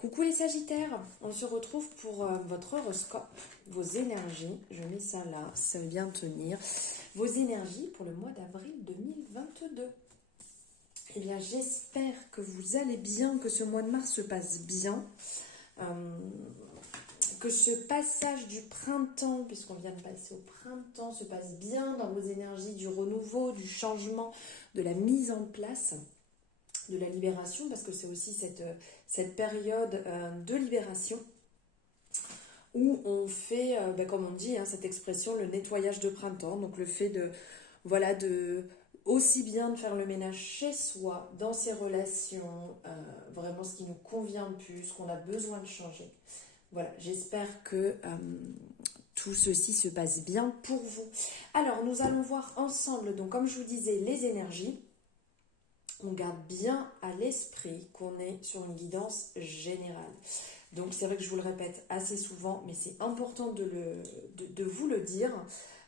Coucou les Sagittaires, on se retrouve pour votre horoscope, vos énergies, je mets ça là, ça va bien tenir, vos énergies pour le mois d'avril 2022. Eh bien j'espère que vous allez bien, que ce mois de mars se passe bien, que ce passage du printemps, puisqu'on vient de passer au printemps, se passe bien dans vos énergies du renouveau, du changement, de la mise en place, de la libération, parce que c'est aussi cette période de libération où on fait, comme on dit, cette expression, le nettoyage de printemps, donc le fait de aussi bien de faire le ménage chez soi, dans ses relations, vraiment ce qui nous convient plus, ce qu'on a besoin de changer. Voilà, j'espère que tout ceci se passe bien pour vous. Alors, nous allons voir ensemble, donc comme je vous disais, les énergies. On garde bien à l'esprit qu'on est sur une guidance générale. Donc c'est vrai que je vous le répète assez souvent, mais c'est important de vous le dire,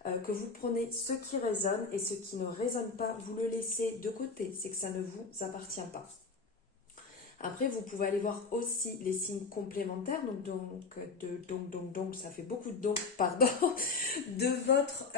que vous prenez ce qui résonne et ce qui ne résonne pas, vous le laissez de côté, c'est que ça ne vous appartient pas. Après, vous pouvez aller voir aussi les signes complémentaires, donc ça fait beaucoup de donc, pardon, de votre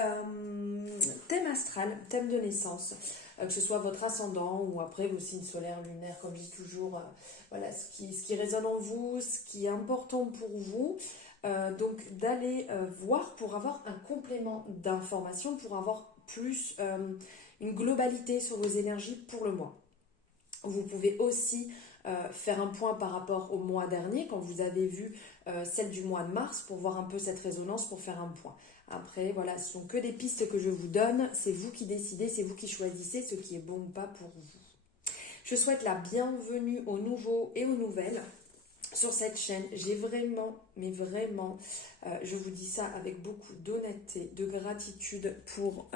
thème astral, thème de naissance, que ce soit votre ascendant ou après vos signes solaires, lunaires, comme je dis toujours, voilà, ce qui résonne en vous, ce qui est important pour vous. Donc d'aller voir pour avoir un complément d'information, pour avoir plus une globalité sur vos énergies pour le mois. Vous pouvez aussi faire un point par rapport au mois dernier, quand vous avez vu celle du mois de mars, pour voir un peu cette résonance, pour faire un point. Après, voilà, ce sont que des pistes que je vous donne, c'est vous qui décidez, c'est vous qui choisissez ce qui est bon ou pas pour vous. Je souhaite la bienvenue aux nouveaux et aux nouvelles sur cette chaîne. J'ai vraiment, mais vraiment, je vous dis ça avec beaucoup d'honnêteté, de gratitude pour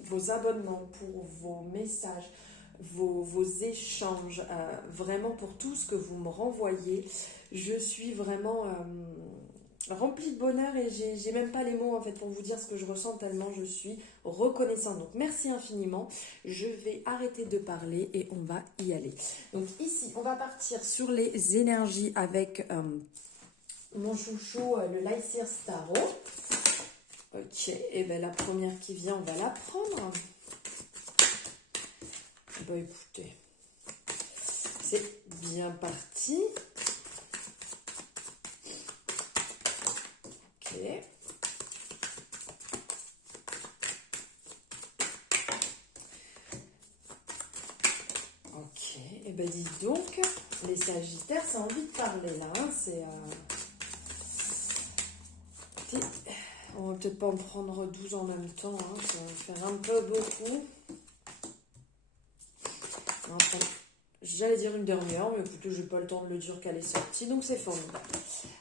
vos abonnements, pour vos messages, vos échanges, vraiment pour tout ce que vous me renvoyez. Je suis vraiment remplie de bonheur et j'ai même pas les mots en fait pour vous dire ce que je ressens, tellement je suis reconnaissante. Donc merci infiniment. Je vais arrêter de parler et on va y aller. Donc ici, on va partir sur les énergies avec mon chouchou, le Lycir Tarot. Ok, et bien la première qui vient, on va la prendre. Bon, écoutez, c'est bien parti. Ok. Ok, et ben dis donc, les Sagittaires, ça a envie de parler là. On va peut-être pas en prendre 12 en même temps, ça va faire un peu beaucoup. J'allais dire une dernière, mais écoutez, j'ai pas le temps de le dire qu'elle est sortie, donc c'est formidable.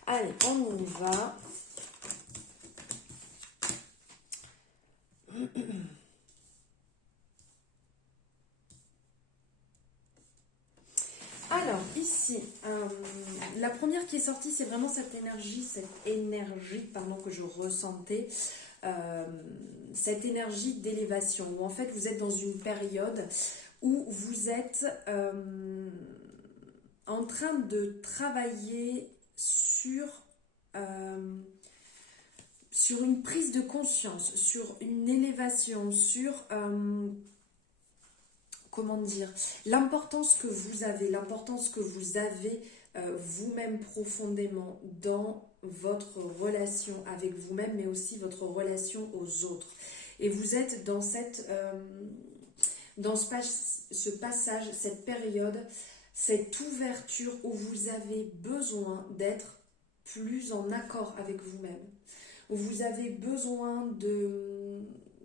Allez, on y va. Alors, ici, la première qui est sortie, c'est vraiment cette énergie que je ressentais. Cette énergie d'élévation, où en fait vous êtes dans une période où vous êtes en train de travailler sur une prise de conscience, sur une élévation, sur l'importance que vous avez vous-même profondément dans votre relation avec vous-même, mais aussi votre relation aux autres. Et vous êtes dans ce passage, cette période, cette ouverture où vous avez besoin d'être plus en accord avec vous-même, où vous avez besoin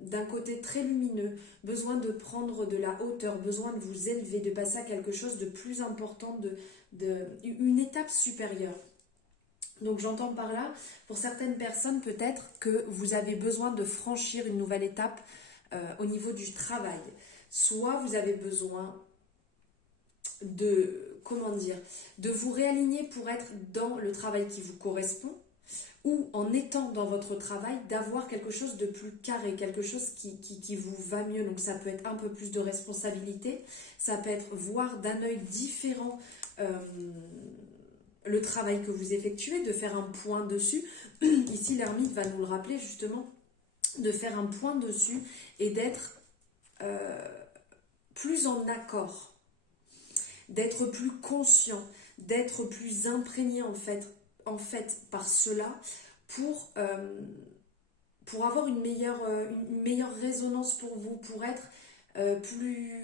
d'un côté très lumineux, besoin de prendre de la hauteur, besoin de vous élever, de passer à quelque chose de plus important, une étape supérieure. Donc j'entends par là, pour certaines personnes peut-être que vous avez besoin de franchir une nouvelle étape au niveau du travail. Soit vous avez besoin de vous réaligner pour être dans le travail qui vous correspond, ou en étant dans votre travail, d'avoir quelque chose de plus carré, quelque chose qui vous va mieux. Donc ça peut être un peu plus de responsabilité, ça peut être voir d'un œil différent le travail que vous effectuez, de faire un point dessus. Ici, l'ermite va nous le rappeler justement, de faire un point dessus et d'être plus en accord, d'être plus conscient, d'être plus imprégné en fait par cela pour avoir une meilleure résonance pour vous, pour être plus...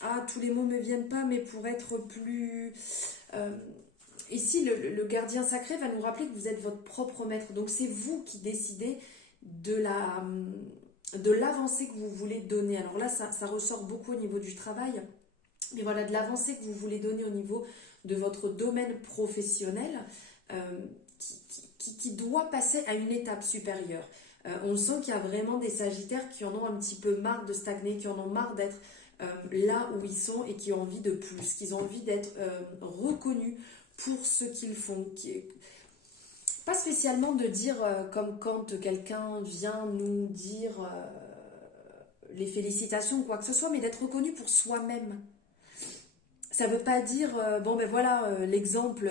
Ah, tous les mots ne me viennent pas, mais pour être plus... ici, le gardien sacré va nous rappeler que vous êtes votre propre maître. Donc, c'est vous qui décidez de l'avancée que vous voulez donner. Alors là, ça ressort beaucoup au niveau du travail. Mais voilà, de l'avancée que vous voulez donner au niveau de votre domaine professionnel qui doit passer à une étape supérieure. On sent qu'il y a vraiment des sagittaires qui en ont un petit peu marre de stagner, qui en ont marre d'être là où ils sont et qui ont envie de plus, qu'ils ont envie d'être reconnus pour ce qu'ils font. Pas spécialement de dire comme quand quelqu'un vient nous dire les félicitations ou quoi que ce soit, mais d'être reconnu pour soi-même. Ça ne veut pas dire, bon ben voilà, l'exemple,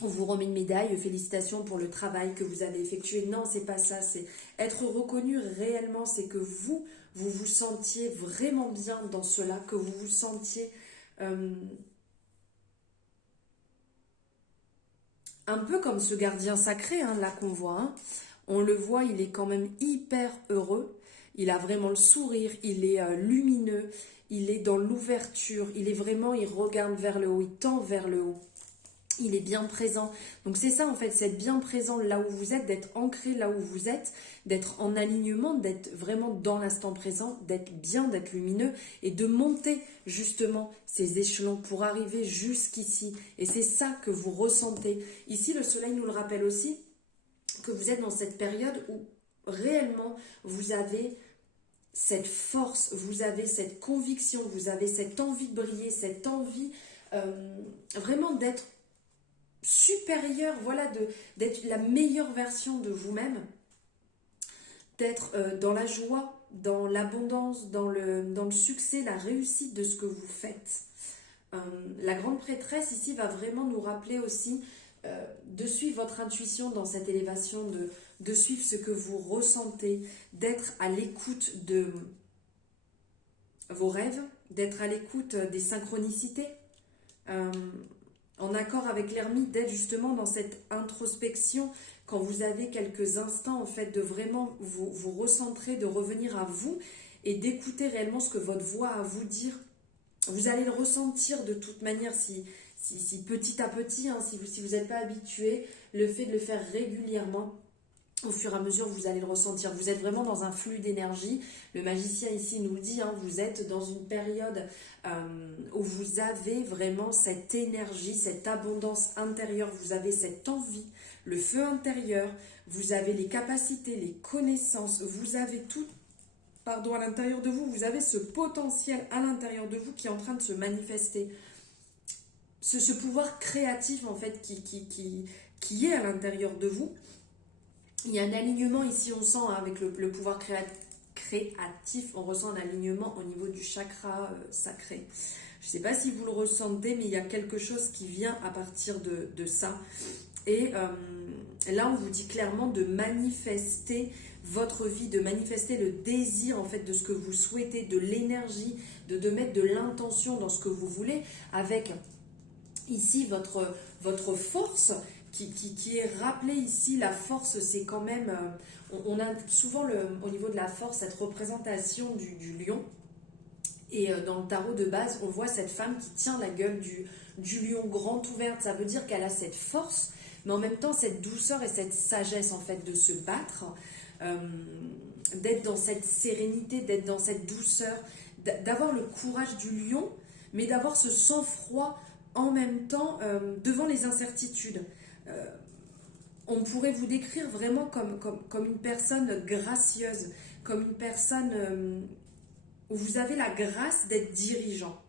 on vous remet une médaille, félicitations pour le travail que vous avez effectué. Non, c'est pas ça, c'est être reconnu réellement, c'est que vous vous sentiez vraiment bien dans cela, que vous vous sentiez un peu comme ce gardien sacré, hein, là qu'on voit. Hein. On le voit, il est quand même hyper heureux, il a vraiment le sourire, il est lumineux, il est dans l'ouverture, il regarde vers le haut, il tend vers le haut. Il est bien présent. Donc c'est ça en fait, c'est être bien présent là où vous êtes, d'être ancré là où vous êtes, d'être en alignement, d'être vraiment dans l'instant présent, d'être bien, d'être lumineux et de monter justement ces échelons pour arriver jusqu'ici. Et c'est ça que vous ressentez. Ici, le soleil nous le rappelle aussi, que vous êtes dans cette période où réellement vous avez cette force, vous avez cette conviction, vous avez cette envie de briller, cette envie vraiment d'être supérieur, voilà, d'être la meilleure version de vous-même, d'être dans la joie, dans l'abondance, dans le succès, la réussite de ce que vous faites. La grande prêtresse ici va vraiment nous rappeler aussi de suivre votre intuition dans cette élévation, de suivre ce que vous ressentez, d'être à l'écoute de vos rêves, d'être à l'écoute des synchronicités, en accord avec l'ermite, d'être justement dans cette introspection quand vous avez quelques instants en fait de vraiment vous recentrer, de revenir à vous et d'écouter réellement ce que votre voix a à vous dire. Vous allez le ressentir de toute manière si petit à petit, hein, si vous n'êtes pas habitué, le fait de le faire régulièrement, au fur et à mesure, vous allez le ressentir. Vous êtes vraiment dans un flux d'énergie. Le magicien ici nous le dit, hein, vous êtes dans une période où vous avez vraiment cette énergie, cette abondance intérieure. Vous avez cette envie, le feu intérieur. Vous avez les capacités, les connaissances. Vous avez tout, à l'intérieur de vous. Vous avez ce potentiel à l'intérieur de vous qui est en train de se manifester. Ce pouvoir créatif, en fait, qui est à l'intérieur de vous. Il y a un alignement ici, on sent hein, avec le pouvoir créatif, on ressent un alignement au niveau du chakra sacré. Je ne sais pas si vous le ressentez, mais il y a quelque chose qui vient à partir de ça. Et là, on vous dit clairement de manifester votre vie, de manifester le désir en fait de ce que vous souhaitez, de l'énergie, de mettre de l'intention dans ce que vous voulez, avec ici votre force. Qui est rappelé ici, la force, c'est quand même, on a souvent au niveau de la force cette représentation du lion, et dans le tarot de base, on voit cette femme qui tient la gueule du lion grande ouverte, ça veut dire qu'elle a cette force, mais en même temps cette douceur et cette sagesse en fait de se battre, d'être dans cette sérénité, d'être dans cette douceur, d'avoir le courage du lion, mais d'avoir ce sang-froid en même temps devant les incertitudes. On pourrait vous décrire vraiment comme une personne gracieuse, comme une personne où vous avez la grâce d'être dirigeant.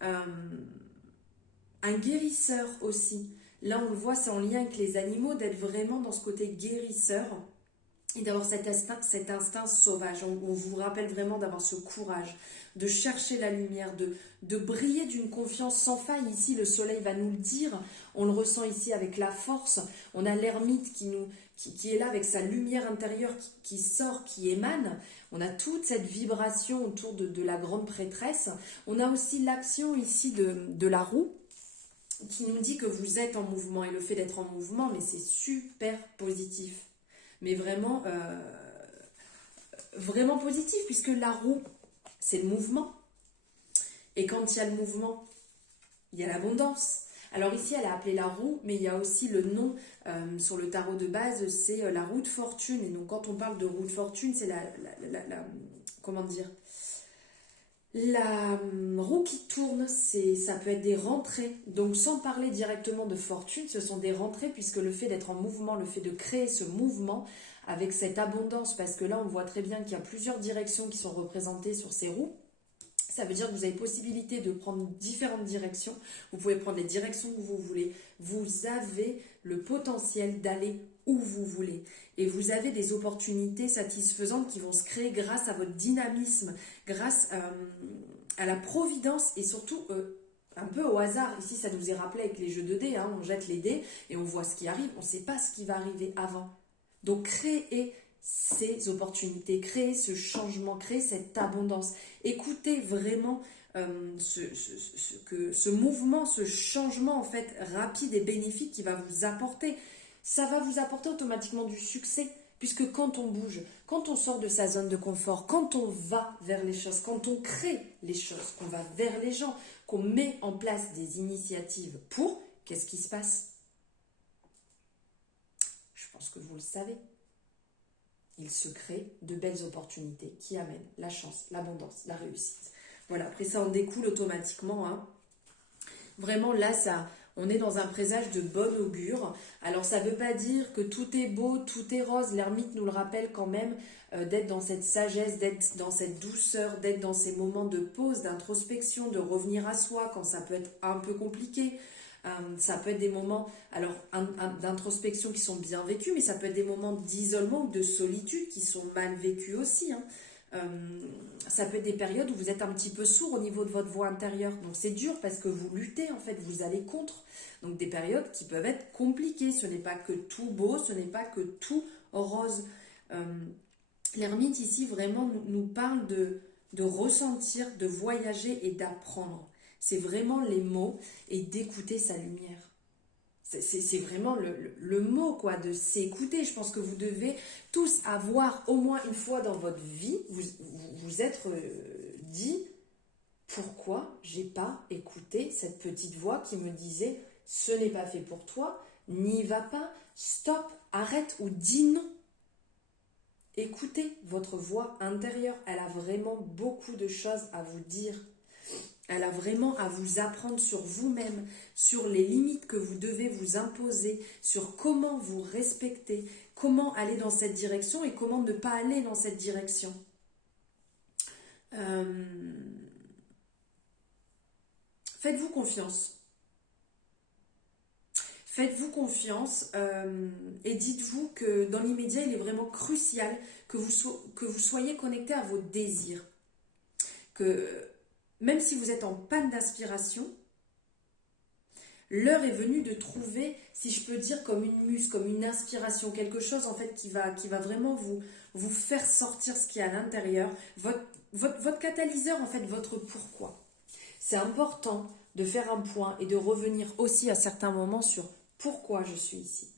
Un guérisseur aussi. Là, on le voit, c'est en lien avec les animaux, d'être vraiment dans ce côté guérisseur. et d'avoir cet instinct sauvage. On vous rappelle vraiment d'avoir ce courage, de chercher la lumière, de briller d'une confiance sans faille. Ici, le soleil va nous le dire, on le ressent ici avec la force. On a l'ermite qui est là avec sa lumière intérieure qui sort, qui émane. On a toute cette vibration autour de la grande prêtresse. On a aussi l'action ici de la roue qui nous dit que vous êtes en mouvement. Et le fait d'être en mouvement, mais c'est super positif. Mais vraiment, vraiment positif, puisque la roue, c'est le mouvement. Et quand il y a le mouvement, il y a l'abondance. Alors ici, elle a appelé la roue, mais il y a aussi le nom sur le tarot de base, c'est la roue de fortune. Et donc quand on parle de roue de fortune, c'est comment dire, la roue qui tourne, ça peut être des rentrées. Donc sans parler directement de fortune, ce sont des rentrées, puisque le fait d'être en mouvement, le fait de créer ce mouvement avec cette abondance, parce que là on voit très bien qu'il y a plusieurs directions qui sont représentées sur ces roues. Ça veut dire que vous avez possibilité de prendre différentes directions. Vous pouvez prendre les directions que vous voulez. Vous avez le potentiel d'aller où vous voulez. Et vous avez des opportunités satisfaisantes qui vont se créer grâce à votre dynamisme, grâce à la providence et surtout un peu au hasard. Ici, ça nous est rappelé avec les jeux de dés. On jette les dés et on voit ce qui arrive. On ne sait pas ce qui va arriver avant. Donc, créez ces opportunités, créer ce changement, créer cette abondance. Écoutez vraiment ce mouvement, ce changement en fait rapide et bénéfique qui va vous apporter. Ça va vous apporter automatiquement du succès, puisque quand on bouge, quand on sort de sa zone de confort, quand on va vers les choses, quand on crée les choses, qu'on va vers les gens, qu'on met en place des initiatives pour, qu'est-ce qui se passe? Je pense que vous le savez. Il se crée de belles opportunités qui amènent la chance, l'abondance, la réussite. Voilà, après ça en découle automatiquement. Vraiment là, on est dans un présage de bon augure. Alors ça ne veut pas dire que tout est beau, tout est rose. L'ermite nous le rappelle quand même, d'être dans cette sagesse, d'être dans cette douceur, d'être dans ces moments de pause, d'introspection, de revenir à soi quand ça peut être un peu compliqué. Ça peut être des moments d'introspection qui sont bien vécus, mais ça peut être des moments d'isolement ou de solitude qui sont mal vécus aussi. Ça peut être des périodes où vous êtes un petit peu sourd au niveau de votre voix intérieure. Donc c'est dur parce que vous luttez, en fait, vous allez contre. Donc des périodes qui peuvent être compliquées. Ce n'est pas que tout beau, ce n'est pas que tout rose. L'ermite ici vraiment nous parle de ressentir, de voyager et d'apprendre. C'est vraiment les mots et d'écouter sa lumière. C'est vraiment le mot, quoi, de s'écouter. Je pense que vous devez tous avoir au moins une fois dans votre vie, vous être dit, pourquoi j'ai pas écouté cette petite voix qui me disait, ce n'est pas fait pour toi, n'y va pas, stop, arrête ou dis non. Écoutez votre voix intérieure, elle a vraiment beaucoup de choses à vous dire. Elle a vraiment à vous apprendre sur vous-même, sur les limites que vous devez vous imposer, sur comment vous respecter, comment aller dans cette direction et comment ne pas aller dans cette direction. Faites-vous confiance. Faites-vous confiance et dites-vous que dans l'immédiat, il est vraiment crucial que vous soyez connecté à vos désirs. Que même si vous êtes en panne d'inspiration, l'heure est venue de trouver, si je peux dire, comme une muse, comme une inspiration, quelque chose en fait qui va vraiment vous faire sortir ce qu'il y a à l'intérieur, votre catalyseur, en fait, votre pourquoi. C'est important de faire un point et de revenir aussi à certains moments sur pourquoi je suis ici,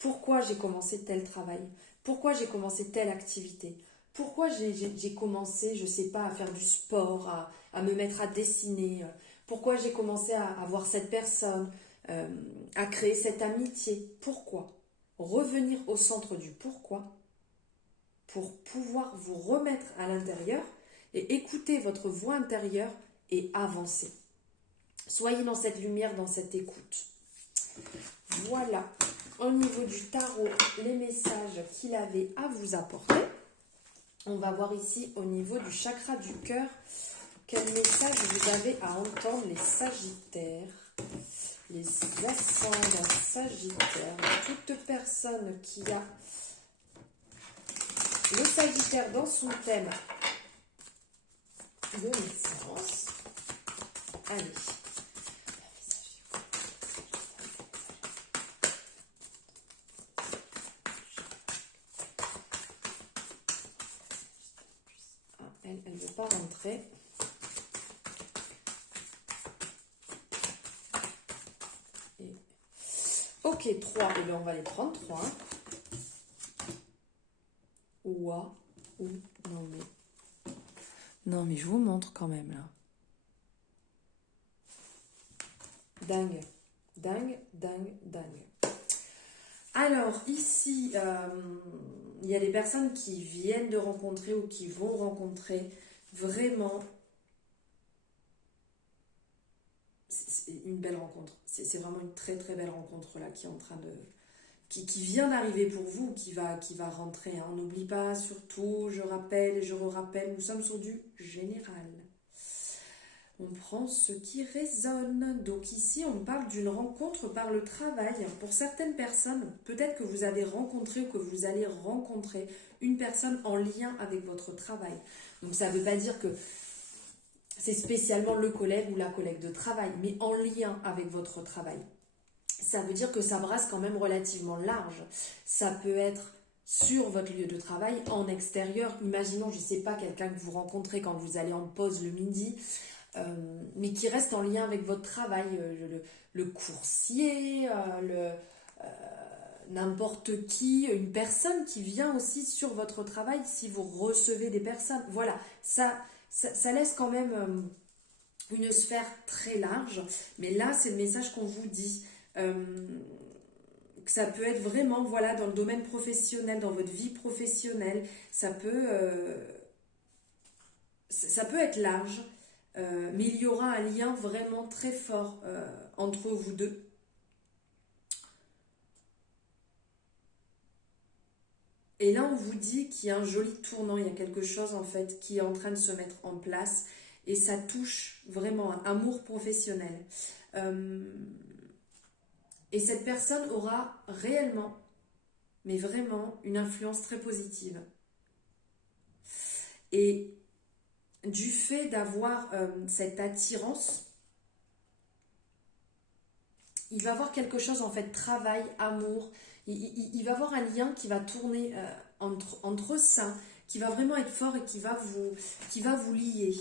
pourquoi j'ai commencé tel travail, pourquoi j'ai commencé telle activité, pourquoi j'ai commencé, je ne sais pas, à faire du sport, à me mettre à dessiner, pourquoi j'ai commencé à voir cette personne, à créer cette amitié, pourquoi? Revenir au centre du pourquoi pour pouvoir vous remettre à l'intérieur et écouter votre voix intérieure et avancer. Soyez dans cette lumière, dans cette écoute. Voilà, au niveau du tarot, les messages qu'il avait à vous apporter. On va voir ici au niveau du chakra du cœur, quel message vous avez à entendre, les sagittaires, les ascendants sagittaires, toute personne qui a Le Sagittaire dans son thème de naissance. Allez. Ah, elle ne veut pas rentrer. Ok, 3. Et bien on va les prendre 3. Ouah. Ou. Non mais. Non mais je vous montre quand même là. Dingue. Dingue, dingue, dingue. Alors ici, il y a des personnes qui viennent de rencontrer ou qui vont rencontrer vraiment. C'est une belle rencontre. C'est vraiment une très très belle rencontre là qui est en train de. Qui vient d'arriver pour vous, qui va rentrer. Hein. On n'oublie pas, surtout, je rappelle et je re-rappelle, nous sommes sur du général. On prend ce qui résonne. Donc ici, on parle d'une rencontre par le travail. Pour certaines personnes, peut-être que vous avez rencontré ou que vous allez rencontrer une personne en lien avec votre travail. Donc ça ne veut pas dire que c'est spécialement le collègue ou la collègue de travail, mais en lien avec votre travail. Ça veut dire que ça brasse quand même relativement large. Ça peut être sur votre lieu de travail, en extérieur. Imaginons, je ne sais pas, quelqu'un que vous rencontrez quand vous allez en pause le midi, mais qui reste en lien avec votre travail. Le coursier, n'importe qui, une personne qui vient aussi sur votre travail si vous recevez des personnes. Voilà, ça laisse quand même une sphère très large. Mais là, c'est le message qu'on vous dit. Que ça peut être vraiment voilà, dans le domaine professionnel, dans votre vie professionnelle, ça peut être large, mais il y aura un lien vraiment très fort entre vous deux. Et là, on vous dit qu'il y a un joli tournant, il y a quelque chose en fait qui est en train de se mettre en place et ça touche vraiment un amour professionnel. Et cette personne aura réellement, mais vraiment, une influence très positive. Et du fait d'avoir cette attirance, il va avoir quelque chose en fait, travail, amour, il va avoir un lien qui va tourner entre ça, qui va vraiment être fort et qui va vous lier.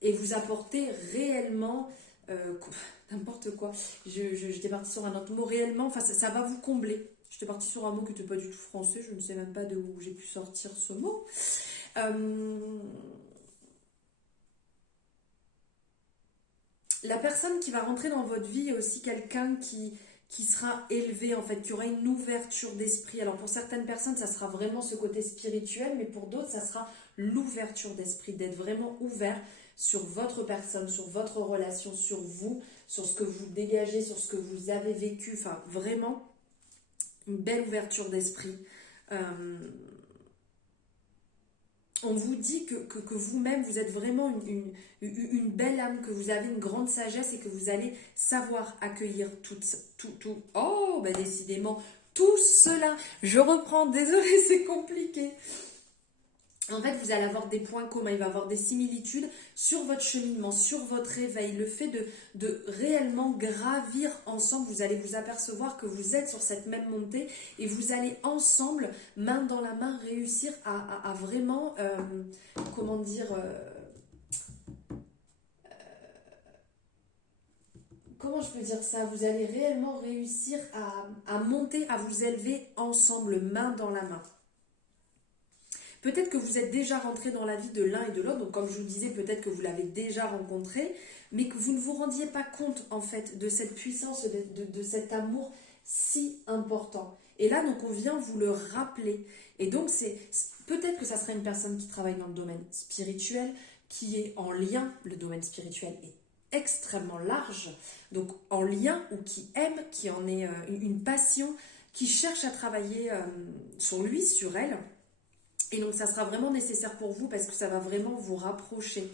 Et vous apporter réellement n'importe quoi. J'étais partie sur un autre mot réellement, enfin ça va vous combler. J'étais partie sur un mot qui n'était pas du tout français, je ne sais même pas de où j'ai pu sortir ce mot. La personne qui va rentrer dans votre vie est aussi quelqu'un qui sera élevé, en fait, qui aura une ouverture d'esprit. Alors pour certaines personnes, ça sera vraiment ce côté spirituel, mais pour d'autres, ça sera l'ouverture d'esprit, d'être vraiment ouvert sur votre personne, sur votre relation, sur vous, sur ce que vous dégagez, sur ce que vous avez vécu. Enfin, vraiment, une belle ouverture d'esprit. On vous dit que vous-même, vous êtes vraiment une belle âme, que vous avez une grande sagesse et que vous allez savoir accueillir tout. Oh, bah décidément, tout cela. Je reprends, désolée, c'est compliqué. En fait, vous allez avoir des points communs, il va y avoir des similitudes sur votre cheminement, sur votre réveil. Le fait de réellement gravir ensemble, vous allez vous apercevoir que vous êtes sur cette même montée et vous allez ensemble, main dans la main, réussir à vraiment, comment dire, comment je peux dire ça? Vous allez réellement réussir à monter, à vous élever ensemble, main dans la main. Peut-être que vous êtes déjà rentré dans la vie de l'un et de l'autre, donc comme je vous disais, peut-être que vous l'avez déjà rencontré, mais que vous ne vous rendiez pas compte en fait de cette puissance, de cet amour si important. Et là, donc on vient vous le rappeler. Et donc peut-être que ça serait une personne qui travaille dans le domaine spirituel, qui est en lien, le domaine spirituel est extrêmement large, donc en lien ou qui aime, qui en est une passion, qui cherche à travailler sur lui, sur elle. Et donc, ça sera vraiment nécessaire pour vous parce que ça va vraiment vous rapprocher.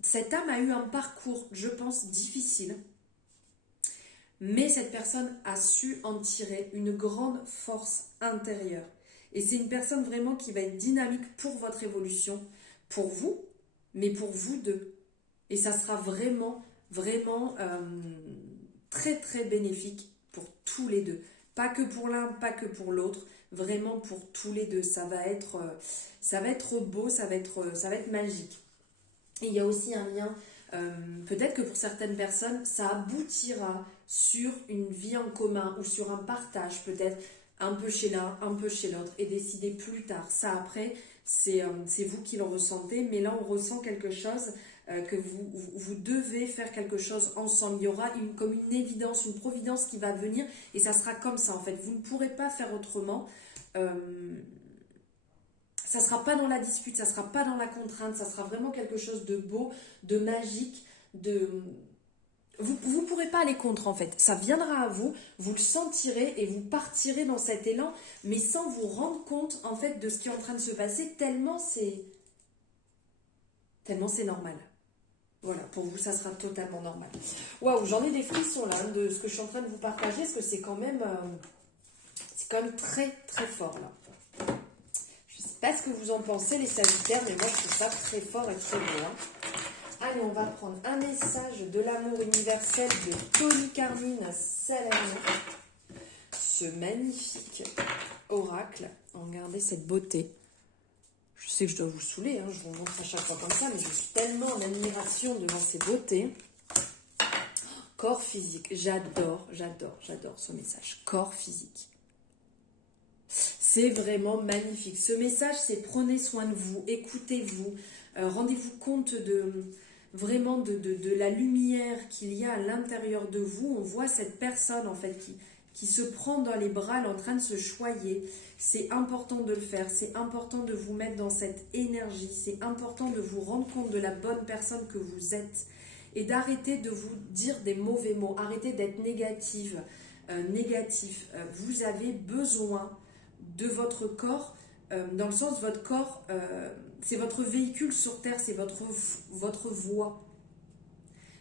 Cette âme a eu un parcours, je pense, difficile. mais cette personne a su en tirer une grande force intérieure. Et c'est une personne vraiment qui va être dynamique pour votre évolution, pour vous, mais pour vous deux. Et ça sera vraiment, vraiment très, très bénéfique pour tous les deux. Pas que pour l'un, pas que pour l'autre, vraiment pour tous les deux. Ça va être beau, ça va être magique. Et il y a aussi un lien, peut-être que pour certaines personnes, ça aboutira sur une vie en commun ou sur un partage peut-être, un peu chez l'un, un peu chez l'autre, et décider plus tard. Ça après, c'est vous qui le ressentez, mais là on ressent quelque chose, que vous devez faire quelque chose ensemble. Il y aura comme une évidence, une providence qui va venir, et ça sera comme ça en fait. Vous ne pourrez pas faire autrement. Ça ne sera pas dans la dispute, ça ne sera pas dans la contrainte, ça sera vraiment quelque chose de beau, de magique, Vous ne pourrez pas aller contre en fait, ça viendra à vous, vous le sentirez et vous partirez dans cet élan, mais sans vous rendre compte en fait de ce qui est en train de se passer, tellement c'est normal. Voilà, pour vous, ça sera totalement normal. Waouh, j'en ai des frissons là, de ce que je suis en train de vous partager, parce que c'est quand même très très fort là. Je ne sais pas ce que vous en pensez les Sagittaires, mais moi je trouve ça très fort et très beau. Allez, on va prendre un message de l'amour universel de Tony Carmine Salerno. Ce magnifique oracle. Regardez cette beauté. Je sais que je dois vous saouler, je vous montre à chaque fois comme ça, mais je suis tellement en admiration devant ces beautés. Corps physique, j'adore ce message. Corps physique. C'est vraiment magnifique. Ce message, c'est prenez soin de vous, écoutez-vous, rendez-vous compte vraiment de la lumière qu'il y a à l'intérieur de vous. On voit cette personne en fait qui se prend dans les bras, elle est en train de se choyer. C'est important de le faire, c'est important de vous mettre dans cette énergie, c'est important de vous rendre compte de la bonne personne que vous êtes et d'arrêter de vous dire des mauvais mots, arrêtez d'être négatif. Vous avez besoin de votre corps, dans le sens votre corps, c'est votre véhicule sur Terre, c'est votre voie.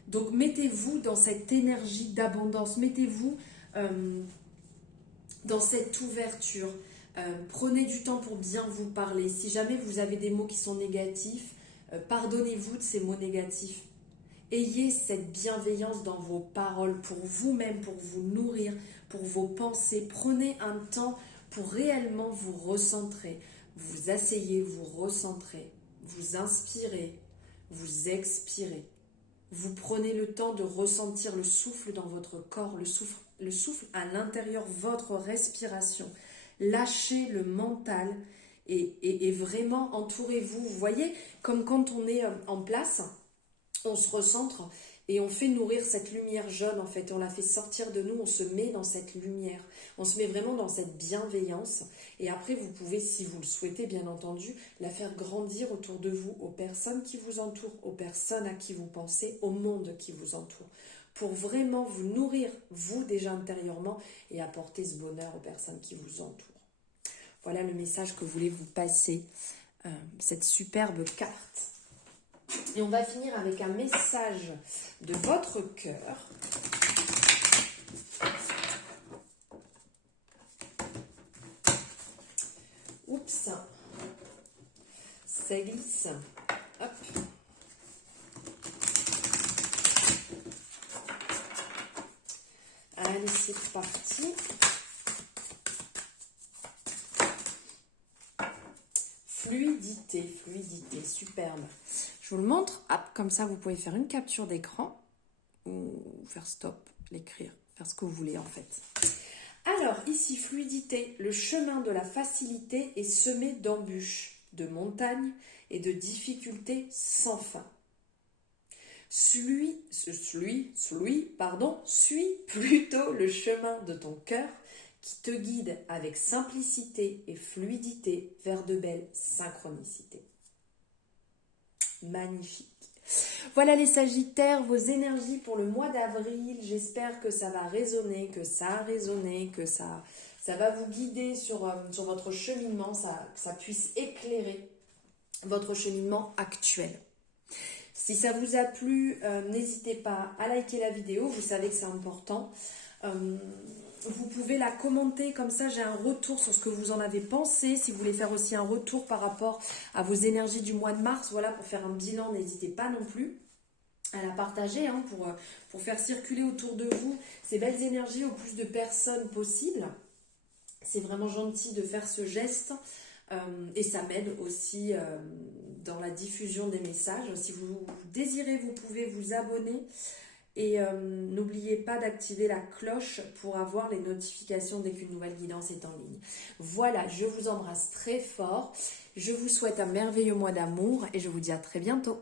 Donc mettez-vous dans cette énergie d'abondance, mettez-vous dans cette ouverture. Prenez du temps pour bien vous parler. Si jamais vous avez des mots qui sont négatifs, pardonnez-vous de ces mots négatifs. Ayez cette bienveillance dans vos paroles pour vous-même, pour vous nourrir, pour vos pensées. Prenez un temps pour réellement vous recentrer. Vous asseyez, vous recentrez, vous inspirez, vous expirez. Vous prenez le temps de ressentir le souffle dans votre corps, le souffle à l'intérieur, votre respiration. Lâchez le mental et vraiment entourez-vous. Vous voyez, comme quand on est en place, on se recentre et on fait nourrir cette lumière jaune en fait. On la fait sortir de nous, on se met dans cette lumière. On se met vraiment dans cette bienveillance. Et après, vous pouvez, si vous le souhaitez, bien entendu, la faire grandir autour de vous, aux personnes qui vous entourent, aux personnes à qui vous pensez, au monde qui vous entoure. Pour vraiment vous nourrir, vous déjà intérieurement, et apporter ce bonheur aux personnes qui vous entourent. Voilà le message que voulait vous passer cette superbe carte. Et on va finir avec un message de votre cœur. Oups, ça glisse. Hop. Allez, c'est parti. Fluidité, superbe. Je vous le montre, hop, comme ça vous pouvez faire une capture d'écran ou faire stop, l'écrire, faire ce que vous voulez en fait. Alors ici, fluidité, le chemin de la facilité est semé d'embûches, de montagnes et de difficultés sans fin. Suis plutôt le chemin de ton cœur qui te guide avec simplicité et fluidité vers de belles synchronicités. Magnifique. Voilà les Sagittaires, vos énergies pour le mois d'avril. J'espère que ça va résonner, que ça a résonné, que ça va vous guider sur votre cheminement, que ça puisse éclairer votre cheminement actuel. Si ça vous a plu, n'hésitez pas à liker la vidéo, vous savez que c'est important. Vous pouvez la commenter, comme ça j'ai un retour sur ce que vous en avez pensé. Si vous voulez faire aussi un retour par rapport à vos énergies du mois de mars, voilà, pour faire un bilan, n'hésitez pas non plus à la partager hein, pour faire circuler autour de vous ces belles énergies au plus de personnes possible. C'est vraiment gentil de faire ce geste et ça m'aide aussi dans la diffusion des messages. Si vous désirez, vous pouvez vous abonner et n'oubliez pas d'activer la cloche pour avoir les notifications dès qu'une nouvelle guidance est en ligne. Voilà, je vous embrasse très fort. Je vous souhaite un merveilleux mois d'amour et je vous dis à très bientôt.